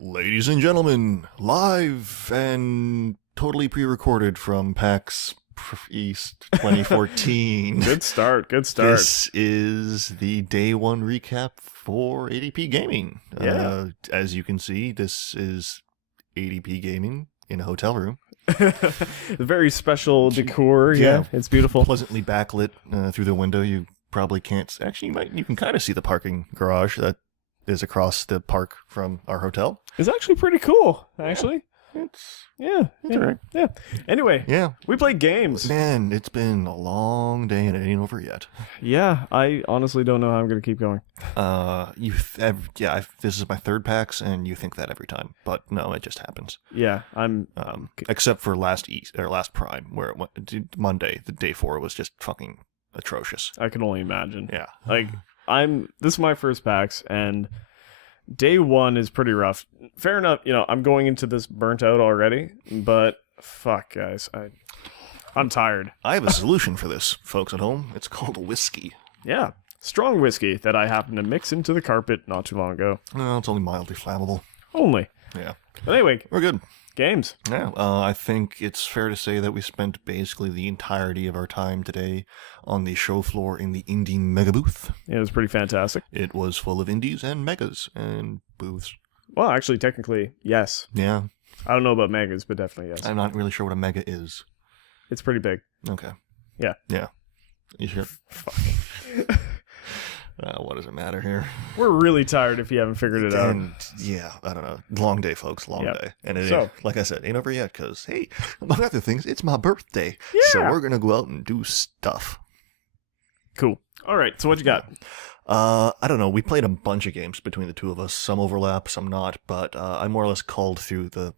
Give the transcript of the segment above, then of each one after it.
Ladies and gentlemen, live and totally pre-recorded from PAX East 2014. Good start. This is the day one recap for ADP Gaming. Yeah. As you can see, this is ADP Gaming in a hotel room. Very special decor. Yeah, it's beautiful. Pleasantly backlit through the window. You probably can't. Actually, you can kind of see the parking garage that is across the park from our hotel. It's actually pretty cool, actually. It's Alright. Yeah. Anyway, we played games. Man, it's been a long day and it ain't over yet. Yeah, I honestly don't know how I'm going to keep going. This is my third PAX, and you think that every time, but no, it just happens. Yeah, Except for last Prime, where it went Monday, the day 4 was just fucking atrocious. I can only imagine. Yeah. This is my first PAX, and day 1 is pretty rough. Fair enough, I'm going into this burnt out already, but fuck, guys, I'm tired. I have a solution for this, folks at home. It's called whiskey. Yeah, strong whiskey that I happened to mix into the carpet not too long ago. No, it's only mildly flammable. Only. Yeah. But anyway, we're good. Games. Yeah, I think it's fair to say that we spent basically the entirety of our time today on the show floor in the indie mega booth. It was pretty fantastic. It was full of indies and megas and booths. Well, actually, technically, yes. Yeah. I don't know about megas, but definitely yes. I'm not really sure what a mega is. It's pretty big. Okay. Yeah. Yeah. You sure? What does it matter here? We're really tired if you haven't figured it out. And yeah, I don't know. Long day, folks. Long day. And it ain't, like I said, ain't over yet because, hey, among other things, it's my birthday. Yeah. So we're going to go out and do stuff. Cool. All right. So what you got? I don't know. We played a bunch of games between the two of us. Some overlap, some not. But I more or less culled through the,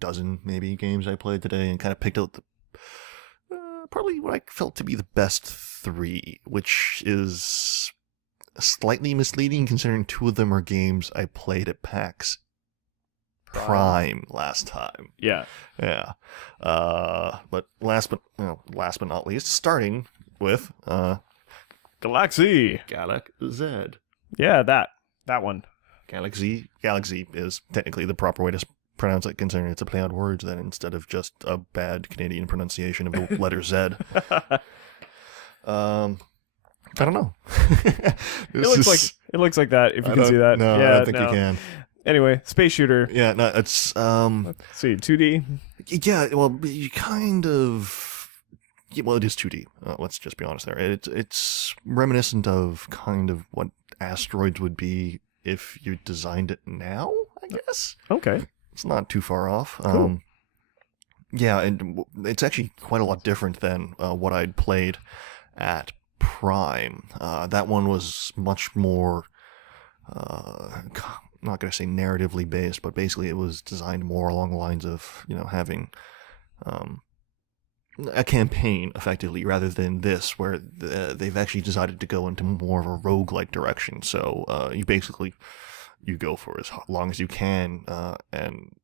dozen maybe games I played today and kind of picked out the probably what I felt to be the best 3, which is slightly misleading considering 2 of them are games I played at PAX Prime last time. Yeah. Yeah. But last but not least, starting with galak-z. galak-z. Yeah, that one. Galak-z. Galak-z is technically the proper way to pronounce it, considering it's a play on words then instead of just a bad Canadian pronunciation of the letter Z. I don't know. It looks like that, if you can see that. No, I don't think you can. Anyway, space shooter. Yeah, no, it's Let's see, 2D. Yeah, well, you kind of. Yeah, well, it is 2D. Let's just be honest there. It's reminiscent of kind of what asteroids would be if you designed it now, I guess. Okay. It's not too far off. Cool. Yeah, and it's actually quite a lot different than what I'd played at Prime. That one was much more, I'm not going to say narratively based, but basically it was designed more along the lines of, having a campaign, effectively, rather than this, where they've actually decided to go into more of a roguelike direction. So you go for as long as you can, and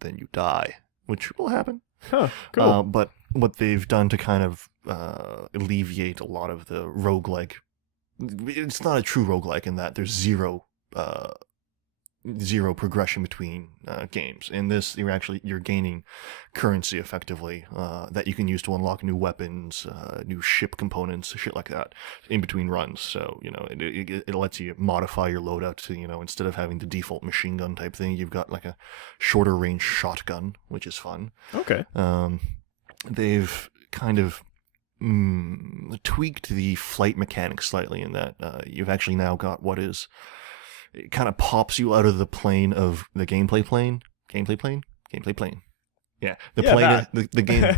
then you die, which will happen. Huh, cool. But what they've done to kind of alleviate a lot of the roguelike, it's not a true roguelike in that there's zero progression between games. In this, you're gaining currency effectively that you can use to unlock new weapons, new ship components, shit like that, in between runs. So it lets you modify your loadout to instead of having the default machine gun type thing, you've got like a shorter range shotgun, which is fun. Okay. They've kind of tweaked the flight mechanics slightly in that you've actually now got what is. It kind of pops you out of the plane of the gameplay plane. Yeah, the game,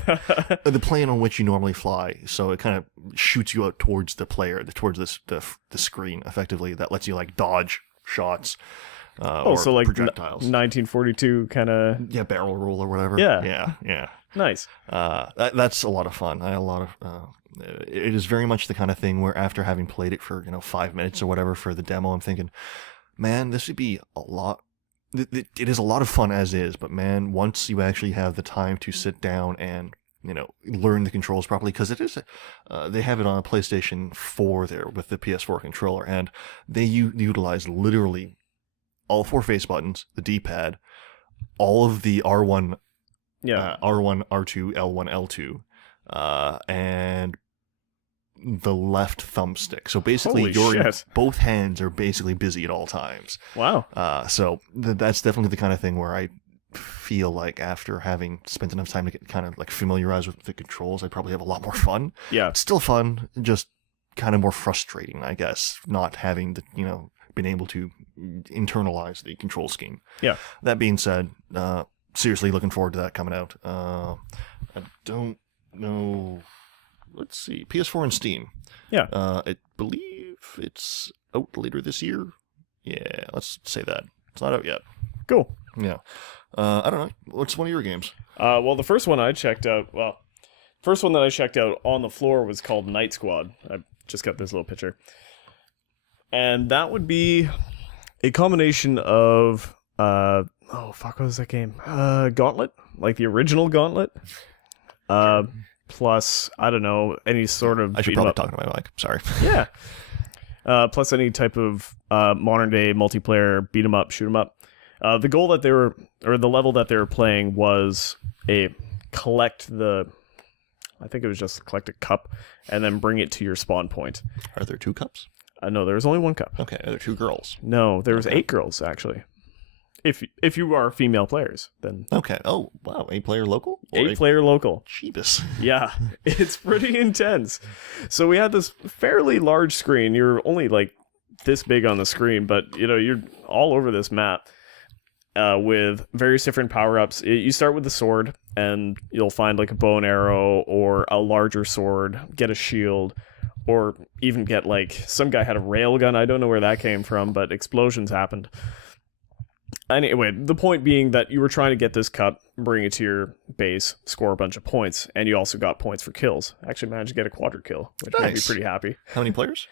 the plane on which you normally fly. So it kind of shoots you out towards the player, towards the screen, effectively. That lets you like dodge shots. So like projectiles. 1942 kind of. Barrel roll or whatever. Yeah. Nice. That's a lot of fun. I had a lot of. It is very much the kind of thing where after having played it for 5 minutes or whatever for the demo, I'm thinking, man, this would be a lot. It is a lot of fun as is, but man, once you actually have the time to sit down and learn the controls properly, because it is, they have it on a PlayStation 4 there with the PS4 controller, and they utilize literally all 4 face buttons, the D-pad, all of the R1, R1, R2, L1, L2, and the left thumbstick. So basically, Holy shit. both hands are basically busy at all times. Wow. So that's definitely the kind of thing where I feel like after having spent enough time to get kind of like familiarized with the controls, I probably have a lot more fun. Yeah. It's still fun, just kind of more frustrating, I guess, not having the, been able to internalize the control scheme. Yeah. That being said, seriously looking forward to that coming out. I don't know. Let's see. PS4 and Steam. Yeah. I believe it's out later this year. Yeah, let's say that. It's not out yet. Cool. Yeah. I don't know. What's one of your games? Well, the first one I checked out, first one that I checked out on the floor was called Night Squad. I just got this little picture. And that would be a combination of, what was that game? Gauntlet? Like the original Gauntlet? Plus, I don't know, any sort of... I should probably talk to my mic. Sorry. Yeah. Plus any type of modern day multiplayer beat 'em up, shoot 'em up. The goal that the level that they were playing was I think it was just collect a cup and then bring it to your spawn point. Are there 2 cups? No, there was only 1 cup. Okay, are there 2 girls? No, there was 8 girls actually. If you are female players, then okay. Oh wow, 8-player local? Or 8-player local. Jeebus. Yeah, it's pretty intense. So we had this fairly large screen. You're only like this big on the screen, but you're all over this map with various different power-ups. You start with the sword, and you'll find like a bow and arrow or a larger sword, get a shield, or even get like some guy had a railgun. I don't know where that came from, but explosions happened. Anyway, the point being that you were trying to get this cup, bring it to your base, score a bunch of points, and you also got points for kills. Actually managed to get a quadra kill, which made me pretty happy. How many players?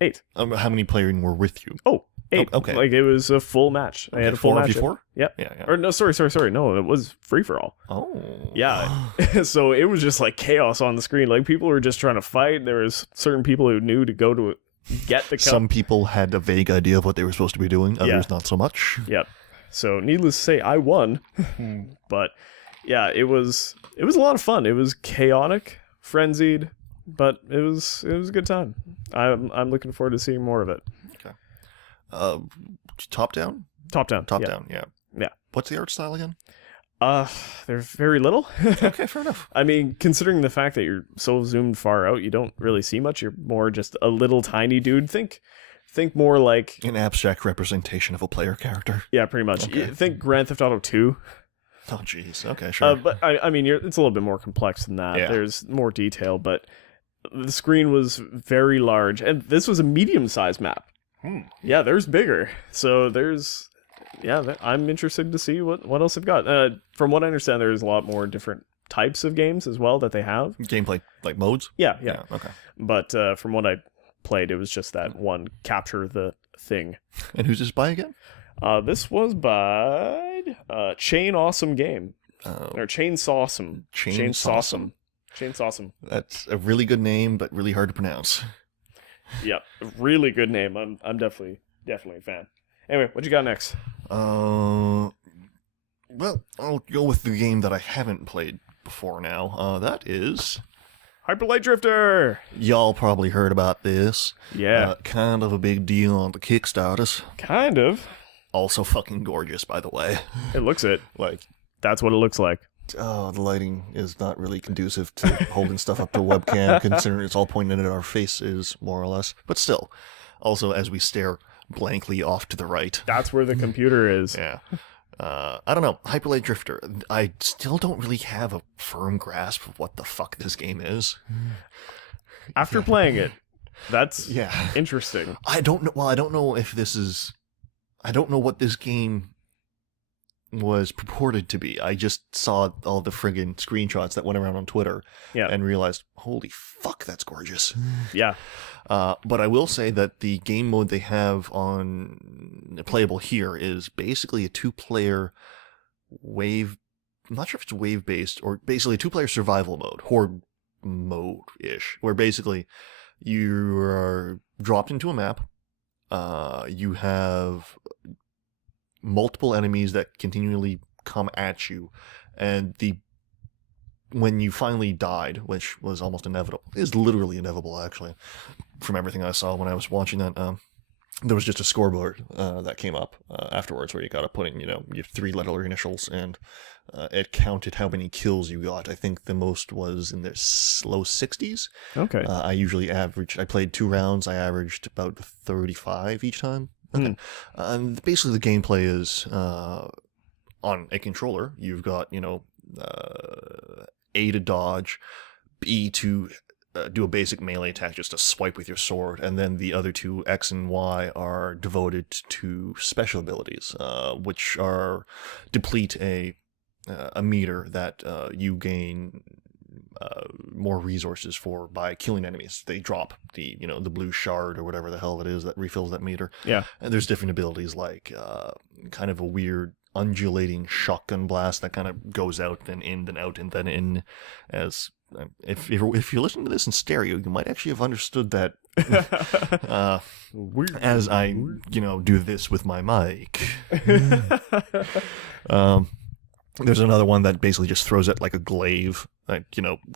8. How many players were with you? Oh, 8. Oh, okay. Like it was a full match. I had a full match. 4v4? Yep. Yeah. Or no, sorry. No, it was free for all. Oh. Yeah. So it was just like chaos on the screen. Like people were just trying to fight. There was certain people who knew to go to get the cup. Some people had a vague idea of what they were supposed to be doing. Others not so much. Yep. So needless to say, I won. But yeah, it was a lot of fun. It was chaotic, frenzied, but it was a good time. I'm looking forward to seeing more of it. Okay. Top down? Top down. Yeah. Yeah. What's the art style again? There's very little. Okay, fair enough. I mean, considering the fact that you're so zoomed far out, you don't really see much. You're more just a little tiny dude. Think more like an abstract representation of a player character. Yeah, pretty much. Okay. Think Grand Theft Auto 2. Oh, jeez. Okay, sure. But I mean, it's a little bit more complex than that. Yeah. There's more detail, but the screen was very large, and this was a medium-sized map. Yeah, there's bigger. So there's, I'm interested to see what else they've got. From what I understand, there's a lot more different types of games as well that they have. Gameplay, like modes? Yeah. Okay. But from what I played, it was just that one capture the thing. And who's this by again? This was by Chain Awesome Game. Or Chainsawsome. Chainsawsome. Chainsawsome. That's a really good name, but really hard to pronounce. Yeah, really good name. I'm definitely a fan. Anyway, what you got next? Well, I'll go with the game that I haven't played before now. That is Hyper Light Drifter! Y'all probably heard about this. Yeah. Kind of a big deal on the Kickstarters. Kind of. Also fucking gorgeous, by the way. It looks it. Like, that's what it looks like. Oh, the lighting is not really conducive to holding stuff up to a webcam, considering it's all pointed at our faces, more or less. But still, also as we stare blankly off to the right. That's where the computer is. Yeah. I don't know. Hyper Light Drifter. I still don't really have a firm grasp of what the fuck this game is. After playing it, that's interesting. I don't know. Well, I don't know if this is... I don't know what this game was purported to be. I just saw all the friggin' screenshots that went around on Twitter and realized, holy fuck, that's gorgeous. Yeah. But I will say that the game mode they have on playable here is basically a 2-player wave. I'm not sure if it's wave-based or basically a 2-player survival mode, horde mode-ish, where basically you are dropped into a map. You have multiple enemies that continually come at you, and when you finally died, which was almost inevitable, is literally inevitable actually, from everything I saw when I was watching that. There was just a scoreboard that came up afterwards where you got to put in, your 3-letter initials, and it counted how many kills you got. I think the most was in the low 60s. Okay. I played 2 rounds. I averaged about 35 each time. Okay. Basically, the gameplay is on a controller. You've got, A to dodge, B to do a basic melee attack, just to swipe with your sword, and then the other 2, X and Y, are devoted to special abilities, which are deplete a meter that you gain more resources for by killing enemies. They drop the blue shard or whatever the hell it is that refills that meter. Yeah. And there's different abilities like kind of a weird undulating shotgun blast that kind of goes out, then in, then out, and then in. As if you listen to this in stereo, you might actually have understood that as I do this with my mic. There's another one that basically just throws it like a glaive, like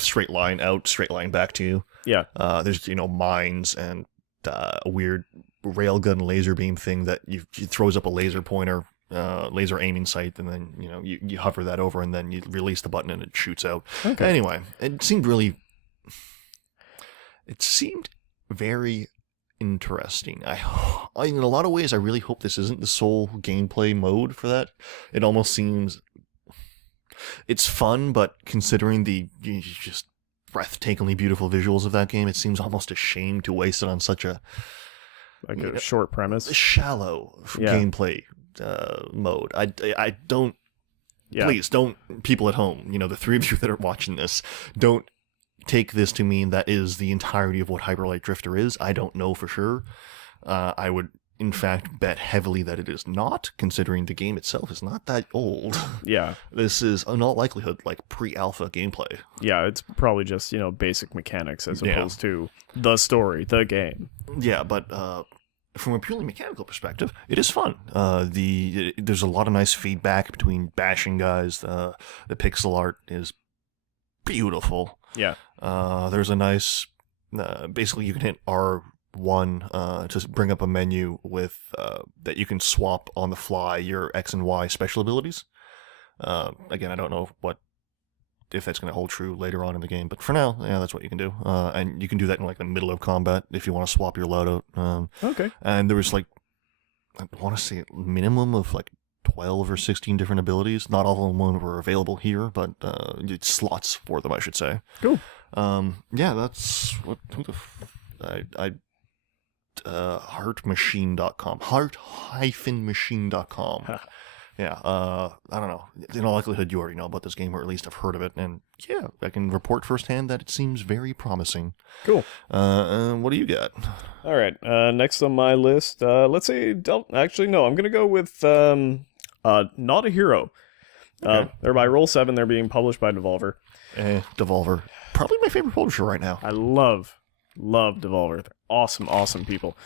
straight line out, straight line back to you. Yeah. There's mines and a weird railgun laser beam thing that you throws up a laser pointer. Laser aiming sight, and then you hover that over, and then you release the button and it shoots out. Okay. Anyway, it seemed very interesting. I in a lot of ways I really hope this isn't the sole gameplay mode for that. It almost seems it's fun, but considering the just breathtakingly beautiful visuals of that game, it seems almost a shame to waste it on such a short premise, shallow gameplay mode. I don't. Yeah. Please don't, people at home. The 3 of you that are watching this, don't take this to mean that is the entirety of what Hyper Light Drifter is. I don't know for sure. I would, in fact, bet heavily that it is not, considering the game itself is not that old. Yeah. This is, in all likelihood, like pre-alpha gameplay. Yeah, it's probably just basic mechanics as opposed to the story, the game. Yeah, but from a purely mechanical perspective, it is fun. There's a lot of nice feedback between bashing guys. The pixel art is beautiful. Yeah. There's a nice... basically, you can hit R1 to bring up a menu with that you can swap on the fly your X and Y special abilities. Again, I don't know if that's going to hold true later on in the game, but for now, yeah, that's what you can do. And you can do that in the middle of combat if you want to swap your loadout. Okay. And there was I want to say a minimum of 12 or 16 different abilities. Not all of them were available here, but slots for them, I should say. Cool. Yeah, that's heartmachine.com. Heart-machine.com. Yeah, I don't know. In all likelihood, you already know about this game, or at least have heard of it. And yeah, I can report firsthand that it seems very promising. Cool. What do you got? All right. Next on my list, let's say... Actually, no. I'm going to go with Not a Hero. Okay. They're by Roll7. They're being published by Devolver. Devolver. Probably my favorite publisher right now. I love Devolver. They're awesome people.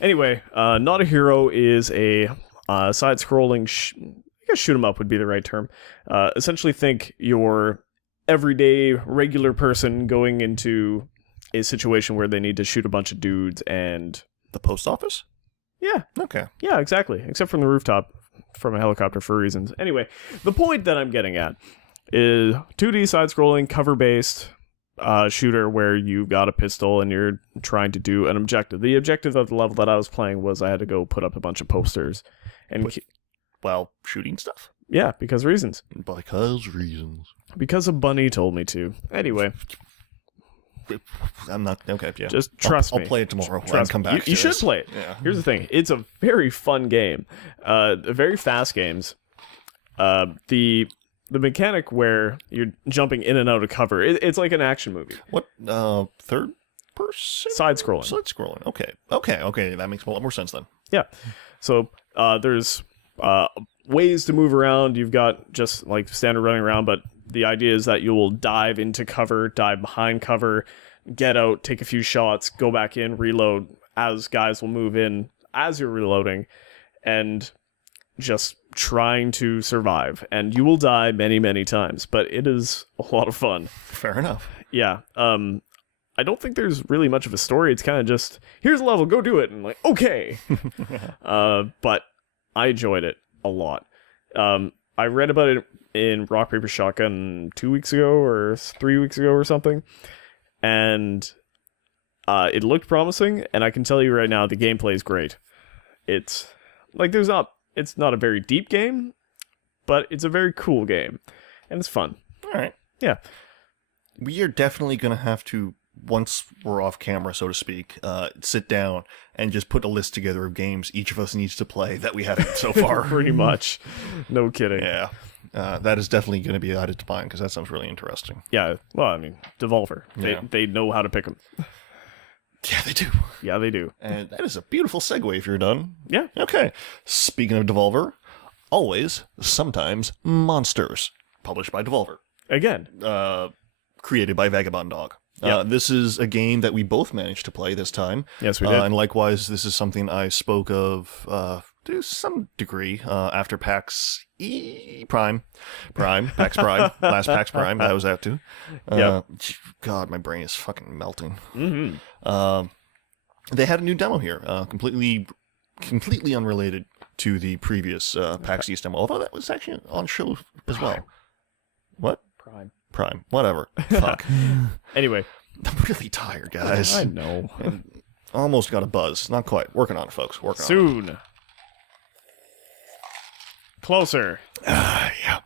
Anyway, Not a Hero is a... side-scrolling, I guess shoot 'em up would be the right term. Essentially think your everyday, regular person going into a situation where they need to shoot a bunch of dudes and... The post office? Yeah. Okay. Yeah, exactly. Except from the rooftop, from a helicopter for reasons. Anyway, the point that I'm getting at is 2D side-scrolling, cover-based shooter where you've got a pistol and you're trying to do an objective. The objective of the level that I was playing was I had to go put up a bunch of posters. And while shooting stuff? Yeah, because reasons. Because a bunny told me to. Anyway. I'm not... Okay, yeah. Just trust me. I'll play it tomorrow when I come back You should play it. Yeah. Here's the thing. It's a very fun game. Very fast games. The mechanic where you're jumping in and out of cover, it's like an action movie. What? Third person? Side-scrolling. Side-scrolling. Okay. That makes a lot more sense then. Yeah. So there's ways to move around. You've got just standard running around, but the idea is that you will dive into cover, dive behind cover, get out, take a few shots, go back in, reload, as guys will move in as you're reloading. And just trying to survive, and you will die many, many times, but it is a lot of fun. Fair enough. Yeah. I don't think there's really much of a story. It's kind of just, here's a level, go do it, and like, okay. But I enjoyed it a lot. I read about it in Rock Paper Shotgun 2 weeks ago or 3 weeks ago or something, and it looked promising, and I can tell you right now the gameplay is great. It's like it's not a very deep game, but it's a very cool game, and it's fun. All right. Yeah. We are definitely going to have to, once we're off camera, so to speak, sit down and just put a list together of games each of us needs to play that we haven't so far. Pretty much. No kidding. Yeah. That is definitely going to be added to mine because that sounds really interesting. Yeah. Well, I mean, Devolver. Yeah. They know how to pick them. Yeah, they do. Yeah, they do. And that is a beautiful segue if you're done. Yeah. Okay. Speaking of Devolver, always, sometimes, Monsters. Published by Devolver. Again. Created by Vagabond Dog. Yep. This is a game that we both managed to play this time. Yes, we did. And likewise, this is something I spoke of to some degree after PAX Prime. PAX Prime. Last PAX Prime that I was out to. God, my brain is fucking melting. Mm-hmm. They had a new demo here, completely unrelated to the previous PAX East demo, although that was actually on show as well. What? Prime. Whatever. Fuck. Anyway. I'm really tired, guys. I know. And almost got a buzz. Not quite. Working on it, folks. Working on it. Soon. Closer. Yeah.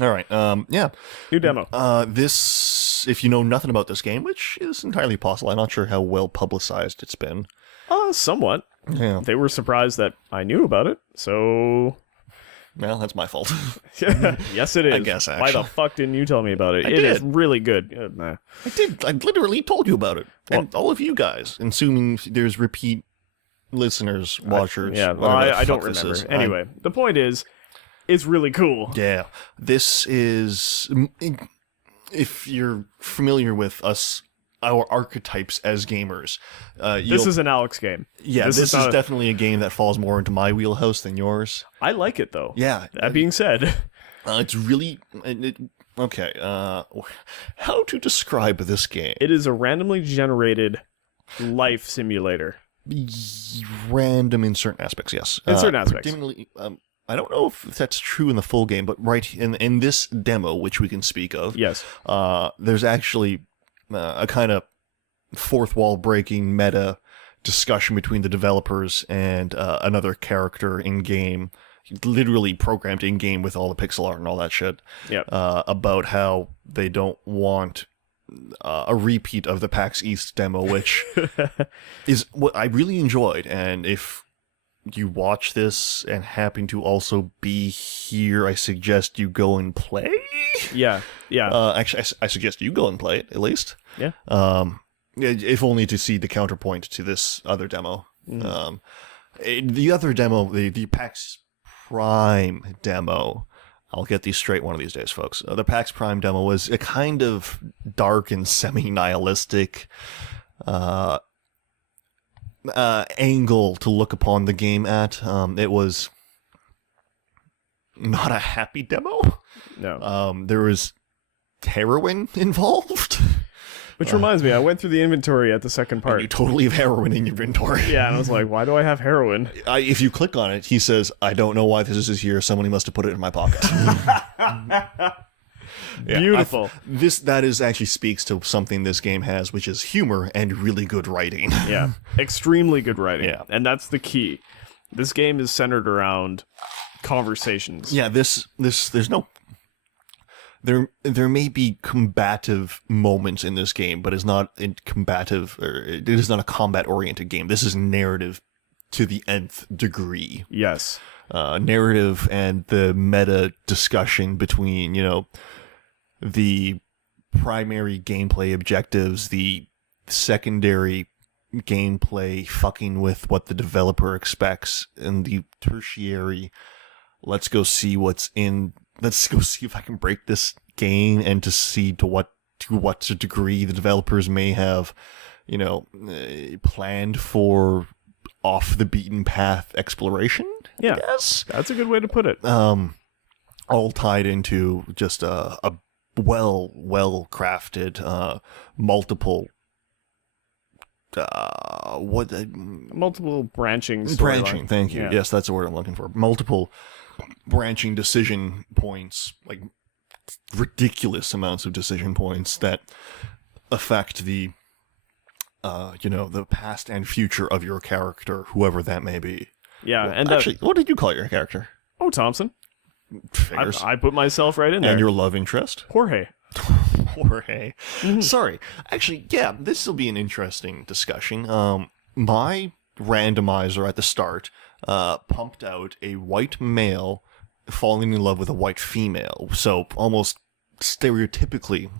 All right. Yeah. New demo. This, if you know nothing about this game, which is entirely possible, I'm not sure how well publicized it's been. Somewhat. Yeah. They were surprised that I knew about it, so... Well, that's my fault. Yes, it is. I guess, Why actually. the fuck didn't you tell me about it? I It did. is really good. Nah. I did. I literally told you about it. And all of you guys, assuming there's repeat listeners, watchers. Yeah, well, whatever the I don't fuck this remember. is. Anyway, the point is, it's really cool. Yeah. This is, if you're familiar with us, our archetypes as gamers. This is an Alex game. Yeah, this is not definitely a game that falls more into my wheelhouse than yours. I like it, though. Yeah. That being said... It's really... okay, how to describe this game? It is a randomly generated life simulator. Random in certain aspects, yes. In certain aspects. I don't know if that's true in the full game, but right in this demo, which we can speak of, Yes. there's actually a kind of fourth wall breaking meta discussion between the developers and another character in game, literally programmed in game with all the pixel art and all that shit. Yep. About how they don't want a repeat of the PAX East demo, which is what I really enjoyed. And if you watch this and happen to also be here, I suggest you go and play. Yeah. Actually, I suggest you go and play it, at least. Yeah. If only to see the counterpoint to this other demo. The other demo, the PAX Prime demo, I'll get these straight one of these days, folks. The PAX Prime demo was a kind of dark and semi-nihilistic angle to look upon the game at. It was not a happy demo. No. There was heroin involved. Which reminds me, I went through the inventory at the second part. You totally have heroin in your inventory. Yeah, and I was like, why do I have heroin? If you click on it, he says, I don't know why this is here. Somebody must have put it in my pocket. Yeah, Beautiful. That is actually speaks to something this game has, which is humor and really good writing. Yeah, extremely good writing. Yeah. And that's the key. This game is centered around conversations. Yeah, there's no... There may be combative moments in this game, but it's not it is not a combat-oriented game. This is narrative to the nth degree. Yes. Narrative and the meta discussion between, the primary gameplay objectives, the secondary gameplay fucking with what the developer expects, and the tertiary, let's go see if I can break this game and to see to what degree the developers may have, planned for off the beaten path exploration. Yeah. Yes. That's a good way to put it. All tied into just a well crafted multiple Multiple branching branching. Thank you. Yeah. Yes, that's the word I'm looking for. Multiple branching decision points, like ridiculous amounts of decision points that affect the the past and future of your character, whoever that may be. Yeah, Well, and actually, what did you call your character? oh, Thompson. Figures. I put myself right in there. And your love interest? Jorge. Jorge. Sorry. Actually, yeah, this will be an interesting discussion. My randomizer at the start pumped out a white male falling in love with a white female. So almost stereotypically,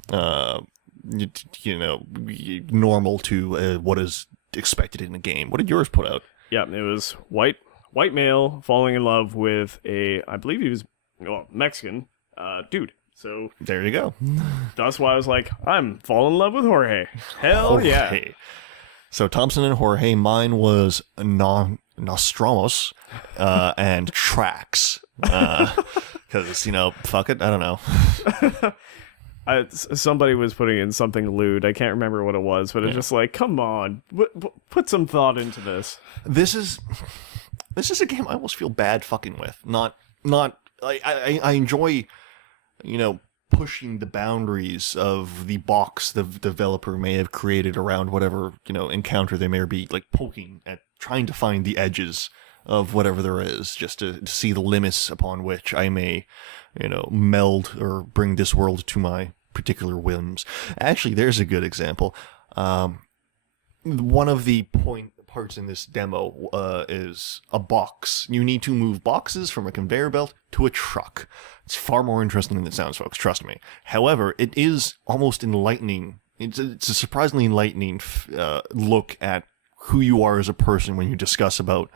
normal to what is expected in a game. What did yours put out? Yeah, it was white male falling in love with I believe he was Mexican dude. So There you go. that's why I was like, I'm falling in love with Jorge. Hell yeah. Jorge. So Thompson and Jorge, mine was Nostramos and Tracks. Because, fuck it, I don't know. Somebody was putting in something lewd. I can't remember what it was, but it's just like, come on, put some thought into this. This is a game I almost feel bad fucking with. I enjoy, pushing the boundaries of the box the developer may have created around whatever, encounter they may be, like poking at, trying to find the edges of whatever there is, just to see the limits upon which I may, meld or bring this world to my particular whims. Actually, there's a good example. One of the parts in this demo is a box. You need to move boxes from a conveyor belt to a truck. It's far more interesting than it sounds, folks, trust me. However, it is almost enlightening. It's a surprisingly enlightening look at who you are as a person when you discuss about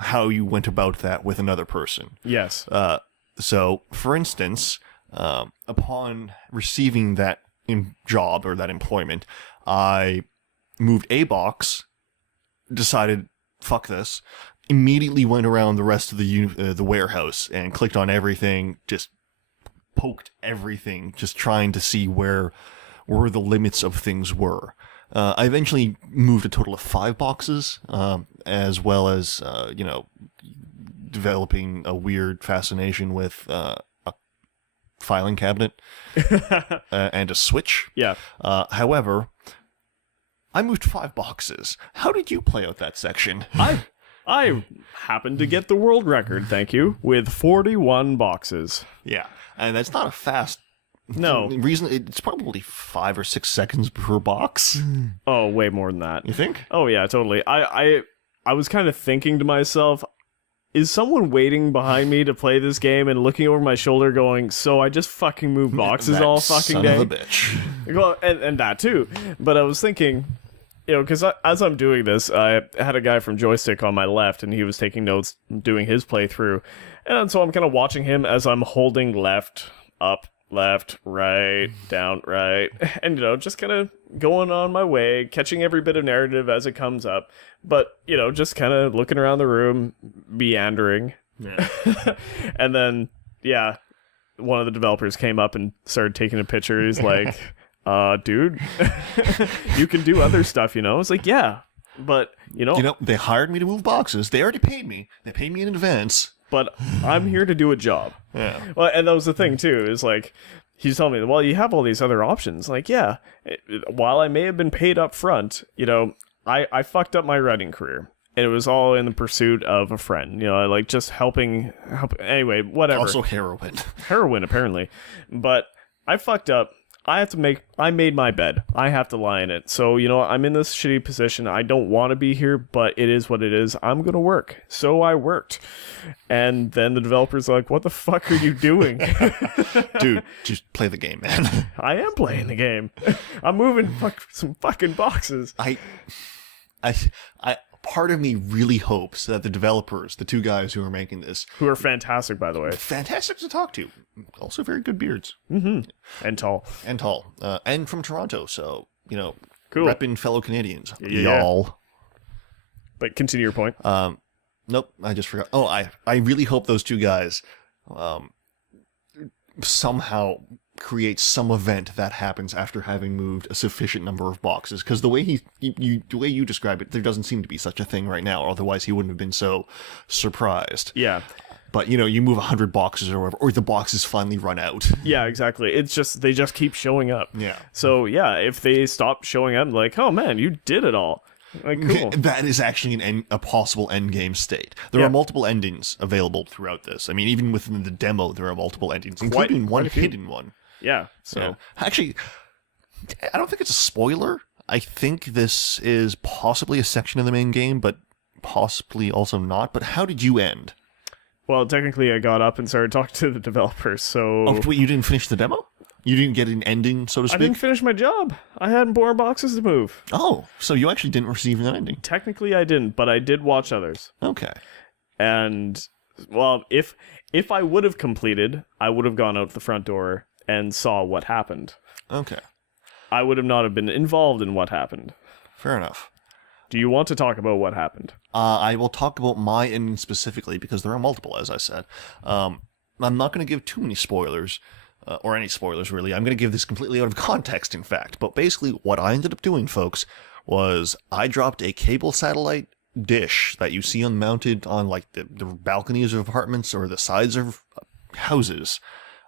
how you went about that with another person. Yes. So, for instance, upon receiving that job or that employment, I moved a box, decided, fuck this, immediately went around the rest of the warehouse and clicked on everything, just poked everything, just trying to see where the limits of things were. I eventually moved a total of 5 boxes, as well as, developing a weird fascination with a filing cabinet and a switch. Yeah. However, I moved 5 boxes. How did you play out that section? I happened to get the world record, thank you, with 41 boxes. Yeah, and that's not a fast... No. Reason it's probably 5 or 6 seconds per box. Oh, way more than that. You think? Oh yeah, totally. I was kind of thinking to myself, is someone waiting behind me to play this game and looking over my shoulder going, so I just fucking move boxes That all fucking son day? of a bitch. Well, and that too. But I was thinking, because as I'm doing this, I had a guy from Joystick on my left, and he was taking notes, doing his playthrough. And so I'm kind of watching him as I'm holding left, up, left, right, down, right, and, just kind of going on my way, catching every bit of narrative as it comes up, but, just kind of looking around the room, meandering. Yeah. And then, yeah, one of the developers came up and started taking a picture. He's like, dude, you can do other stuff, I was like, yeah, but, They hired me to move boxes. They already paid me. They paid me in advance. But I'm here to do a job. Yeah. Well, and that was the thing, too, is like, he's telling me, well, you have all these other options. Like, yeah, while I may have been paid up front, I fucked up my writing career. And it was all in the pursuit of a friend, like just helping, anyway, whatever. Also heroin. Heroin, apparently. But I fucked up. I made my bed. I have to lie in it. So, I'm in this shitty position. I don't want to be here, but it is what it is. I'm going to work. So I worked. And then the developer's like, what the fuck are you doing? Dude, just play the game, man. I am playing the game. I'm moving some fucking boxes. I part of me really hopes that the developers, the 2 guys who are making this, Who are fantastic, by the way. fantastic to talk to, also very good beards. Mm-hmm. And tall. And tall. And from Toronto, so, Cool. repping fellow Canadians. Yeah. Y'all. But continue your point. Nope, I just forgot. Oh, I really hope those two guys somehow create some event that happens after having moved a sufficient number of boxes. Because the way the way you describe it, there doesn't seem to be such a thing right now. Otherwise, he wouldn't have been so surprised. Yeah. But, you move 100 boxes or whatever, or the boxes finally run out. Yeah, exactly. It's just, they just keep showing up. Yeah. So, yeah, if they stop showing up, like, oh man, you did it all. Like, cool. That is actually a possible end game state. There are multiple endings available throughout this. I mean, even within the demo, there are multiple endings, including one hidden one. Yeah, so... Yeah. Actually, I don't think it's a spoiler. I think this is possibly a section of the main game, but possibly also not. But how did you end? Well, technically, I got up and started talking to the developers, so... Oh, wait, you didn't finish the demo? You didn't get an ending, so to speak? I didn't finish my job. I had more boxes to move. Oh, so you actually didn't receive an ending? Technically, I didn't, but I did watch others. Okay. And, well, if I would have completed, I would have gone out the front door and saw what happened. Okay. I would have not have been involved in what happened. Fair enough. Do you want to talk about what happened? I will talk about my ending specifically, because there are multiple, as I said. I'm not going to give too many spoilers, or any spoilers, really. I'm going to give this completely out of context, in fact. But basically, what I ended up doing, folks, was I dropped a cable satellite dish that you see mounted on, like, the balconies of apartments or the sides of houses.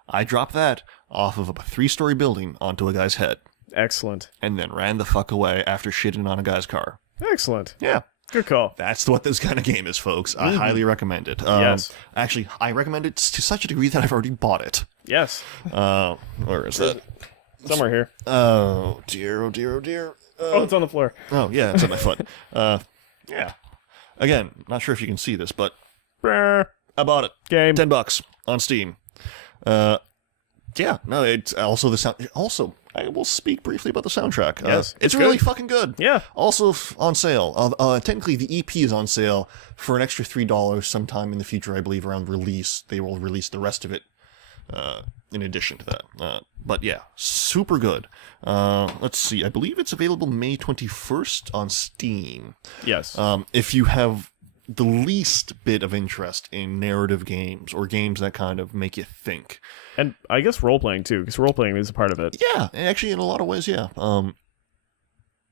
I dropped that off of a 3-story building onto a guy's head. Excellent. And then ran the fuck away after shitting on a guy's car. Excellent. Yeah. Good call. That's what this kind of game is, folks. I highly recommend it. Yes. Actually, I recommend it to such a degree that I've already bought it. Yes. Where is that? Somewhere here. Oh, dear, oh, dear, oh, dear. Oh, it's on the floor. Oh, yeah, it's at my foot. Yeah. Again, not sure if you can see this, but Brr. I bought it. Game. $10 on Steam. Yeah, no, it's also the sound. Also, I will speak briefly about the soundtrack. Yes, it's it's really good. fucking good. Yeah. Also on sale. Technically, the EP is on sale for an extra $3 sometime in the future, I believe, around release. They will release the rest of it in addition to that. But yeah, super good. Let's see. I believe it's available May 21st on Steam. Yes. If you have the least bit of interest in narrative games or games that kind of make you think. And I guess role-playing, too, because role-playing is a part of it. Yeah, actually, in a lot of ways, yeah.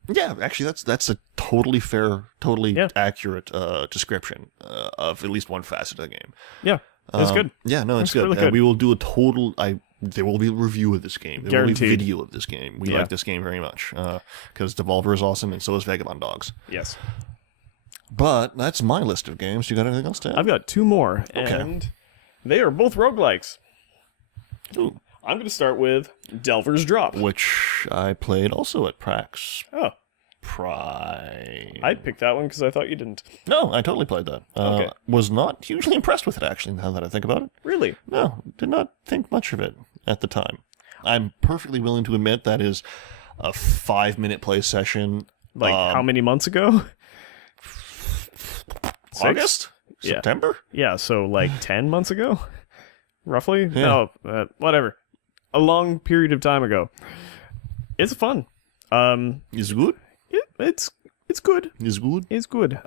Yeah, actually, that's a totally fair, totally accurate description of at least one facet of the game. Yeah, it's good. Yeah, no, it's good. Really good. We will do a total... There will be a review of this game. There Guaranteed. will be video of this game. We like this game very much. Because Devolver is awesome, and so is Vagabond Dogs. Yes. But that's my list of games. You got anything else to add? I've got 2 more, Okay. and they are both roguelikes. Ooh. I'm going to start with Delver's Drop. Which I played also at PAX Oh, Prime. I picked that one because I thought you didn't. No, I totally played that. Okay. Was not hugely impressed with it, actually, now that I think about it. Really? No, did not think much of it at the time. I'm perfectly willing to admit that is a 5-minute play session. Like, how many months ago? 6? August? Yeah. September? Yeah, so like 10 months ago? Roughly? Yeah. No, whatever. A long period of time ago. It's fun. Is it good? Yeah, it's good. Is it good? It's good.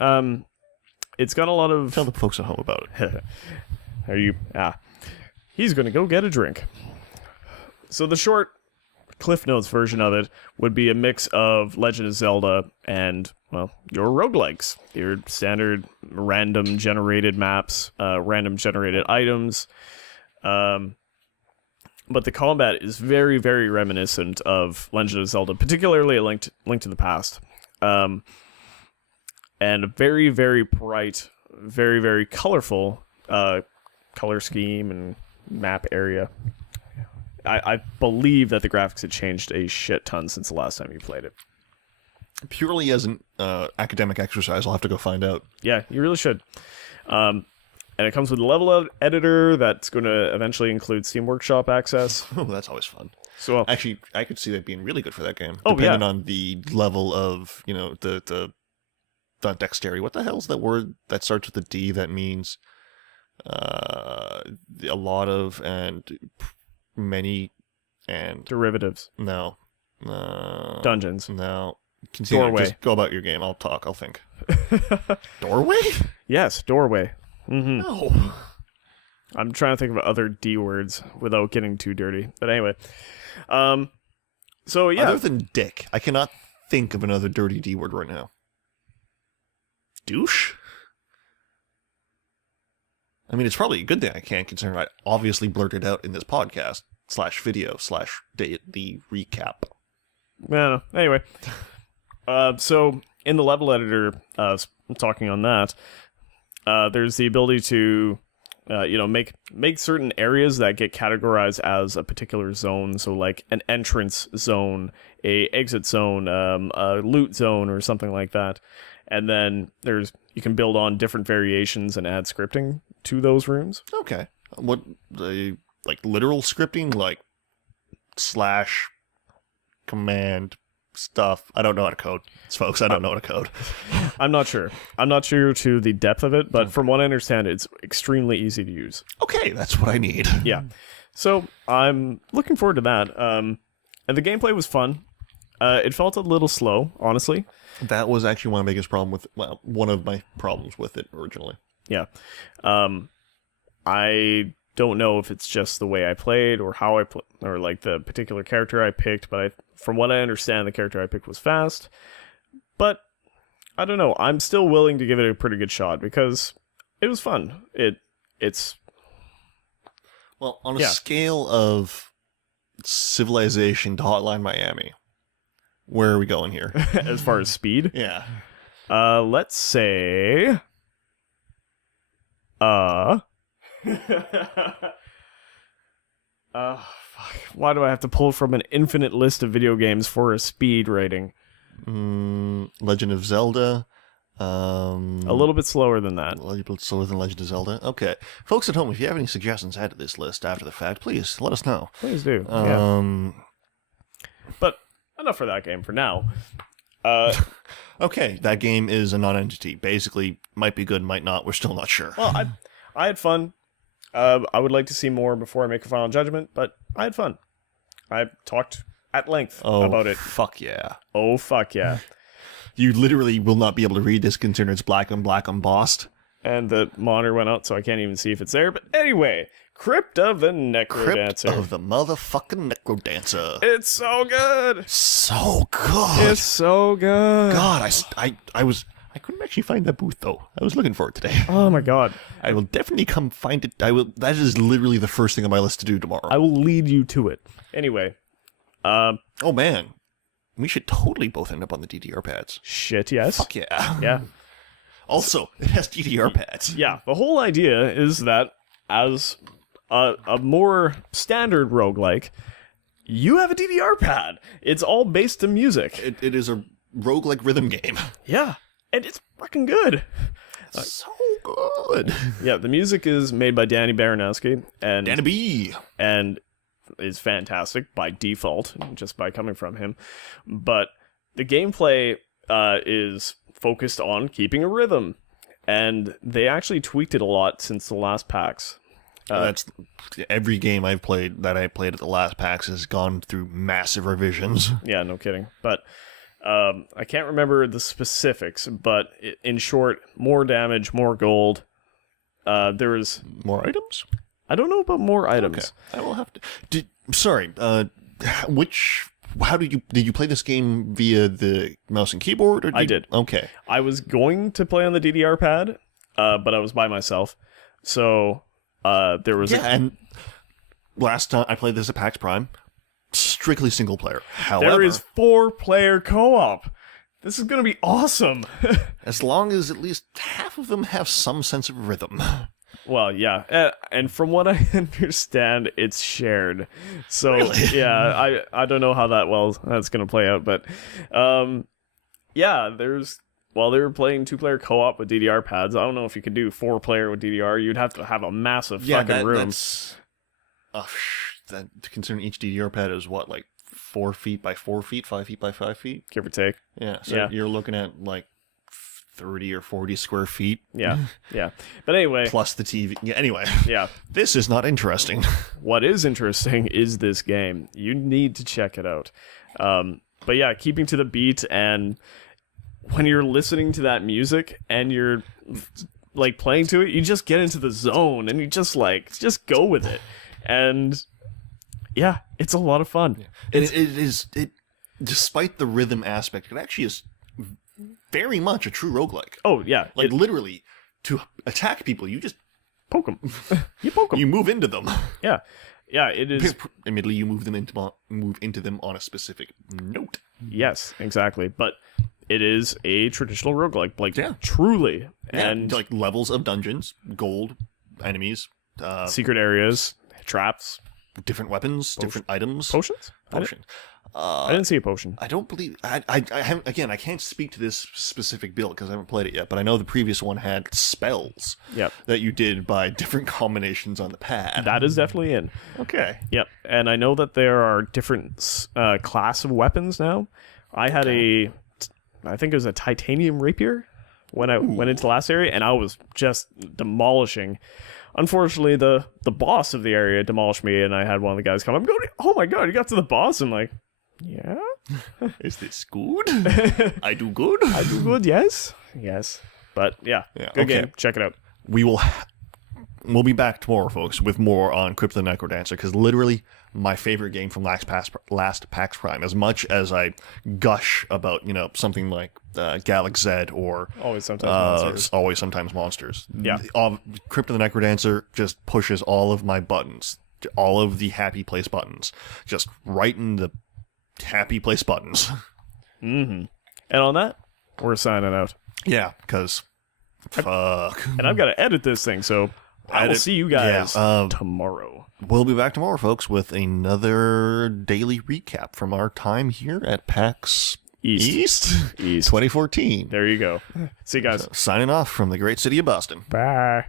It's got a lot of... Tell the folks at home about it. Are you... He's gonna go get a drink. So the short Cliff Notes version of it would be a mix of Legend of Zelda and, well, your roguelikes. Your standard random generated maps, random generated items. But the combat is very, very reminiscent of Legend of Zelda, particularly a Link to the Past. And a very, very bright, very, very colorful color scheme and map area. I believe that the graphics had changed a shit ton since the last time you played it. Purely as an academic exercise, I'll have to go find out. Yeah, you really should. And it comes with a level editor that's going to eventually include Steam Workshop access. Oh, that's always fun. So Actually, I could see that being really good for that game. Oh, depending yeah. on the level of, the dexterity. What the hell's that word that starts with a D that means a lot of and many and... derivatives, No. dungeons, No. Continue. Doorway. Just go about your game. I'll talk. I'll think. Doorway? Yes, doorway. Mm-hmm. No. I'm trying to think of other D words without getting too dirty. But anyway. So, yeah. Other than dick, I cannot think of another dirty D word right now. Douche? I mean, it's probably a good thing I can't, considering I obviously blurted out in this podcast /video /the recap. No. Anyway. So, in the level editor, talking on that, there's the ability to, make certain areas that get categorized as a particular zone. So, like an entrance zone, a exit zone, a loot zone, or something like that. And then you can build on different variations and add scripting to those rooms. Okay. What, like literal scripting, like / command stuff? I don't know how to code, folks. I don't know how to code. I'm not sure. I'm not sure to the depth of it, but from what I understand, it's extremely easy to use. Okay, that's what I need. Yeah. So I'm looking forward to that. And the gameplay was fun. It felt a little slow, honestly. That was actually one of my problems with it originally. Yeah. I don't know if it's just the way I played or how I played, or like the particular character I picked, but from what I understand, the character I picked was fast. But I don't know. I'm still willing to give it a pretty good shot because it was fun. It's well, on a scale of Civilization to Hotline Miami, where are we going here? As far as speed? Yeah. Let's say fuck. Why do I have to pull from an infinite list of video games for a speed rating? Legend of Zelda. A little bit slower than that. A little bit slower than Legend of Zelda. Okay. Folks at home, if you have any suggestions added to this list after the fact, please let us know. Please do. But enough for that game for now. Okay, that game is a non-entity. Basically, might be good, might not. We're still not sure. Well, I had fun. I would like to see more before I make a final judgment, but I had fun. I talked at length about it. Fuck yeah. Oh, fuck yeah. You literally will not be able to read this considering it's black embossed. And the monitor went out, so I can't even see if it's there. But anyway, Crypt of the Necrodancer. Crypt of the motherfucking Necrodancer. It's so good. So good. It's so good. God, I couldn't actually find that booth though. I was looking for it today. Oh my god. I will definitely come find it. That is literally the first thing on my list to do tomorrow. I will lead you to it. Anyway. Oh man. We should totally both end up on the DDR pads. Shit, yes. Fuck yeah. Yeah. Also, it has DDR pads. Yeah, the whole idea is that as a more standard roguelike, you have a DDR pad. It's all based in music. It is a roguelike rhythm game. Yeah, and it's fucking good. So good. Yeah, the music is made by Danny Baranowski. Danny B. And is fantastic by default, just by coming from him. But the gameplay is focused on keeping a rhythm. And they actually tweaked it a lot since the last PAX. That's every game I played at the last PAX has gone through massive revisions. Yeah, no kidding. But I can't remember the specifics, but in short, more damage, more gold. There is more items? I don't know about more items. Okay. I will have to. How did you play this game via the mouse and keyboard? Or I did. Okay. I was going to play on the DDR pad, but I was by myself. So there was and last time I played this at PAX Prime, strictly single player. However, there is 4-player co-op. This is going to be awesome. As long as at least half of them have some sense of rhythm. Well, yeah, and from what I understand, it's shared. So, really? Yeah, I don't know how that's going to play out, but yeah, they were playing 2-player co-op with DDR pads. I don't know if you could do 4-player with DDR. You'd have to have a massive fucking room. That's, considering each DDR pad is what, like 4 feet by 4 feet, 5 feet by 5 feet? Give or take. Yeah, so you're looking at like 30 or 40 square feet. Yeah, yeah. But anyway. Plus the TV. Yeah, anyway. Yeah. This is not interesting. What is interesting is this game. You need to check it out. But yeah, keeping to the beat, and when you're listening to that music and you're like playing to it, you just get into the zone and you just go with it. And yeah, it's a lot of fun. Yeah. And it is despite the rhythm aspect, it actually is very much a true roguelike. Oh yeah, Like literally, to attack people, you just poke them. You poke them. You move into them. Yeah, it is. Admittedly, you move into them on a specific note. Yes, exactly. But it is a traditional roguelike, like truly. Yeah, And like levels of dungeons, gold, enemies, secret areas, traps, different weapons, different items, potions. I didn't see a potion. I don't believe. I haven't, again, I can't speak to this specific build because I haven't played it yet. But I know the previous one had spells. Yep. That you did by different combinations on the pad. That is definitely in. Okay. Yep. And I know that there are different class of weapons now. I had I think it was a titanium rapier when I went into the last area, and I was just demolishing. Unfortunately, the boss of the area demolished me, and I had one of the guys come. I'm going, oh my god, you got to the boss. I'm like, yeah? Is this good? I do good? I do good, yes. Yes. But yeah, good game. Check it out. We'll be back tomorrow, folks, with more on Crypt of the Necrodancer, because literally my favorite game from last PAX Prime. As much as I gush about, something like galak-z or Always Sometimes Monsters. Yeah. Crypt of the Necrodancer just pushes all of my buttons, all of the happy place buttons, just right in the happy place buttons. Mm-hmm. And on that, we're signing out. Yeah, because fuck. And I've got to edit this thing, so I will see you guys tomorrow. We'll be back tomorrow, folks, with another daily recap from our time here at PAX East 2014. There you go. See you guys. So, signing off from the great city of Boston. Bye.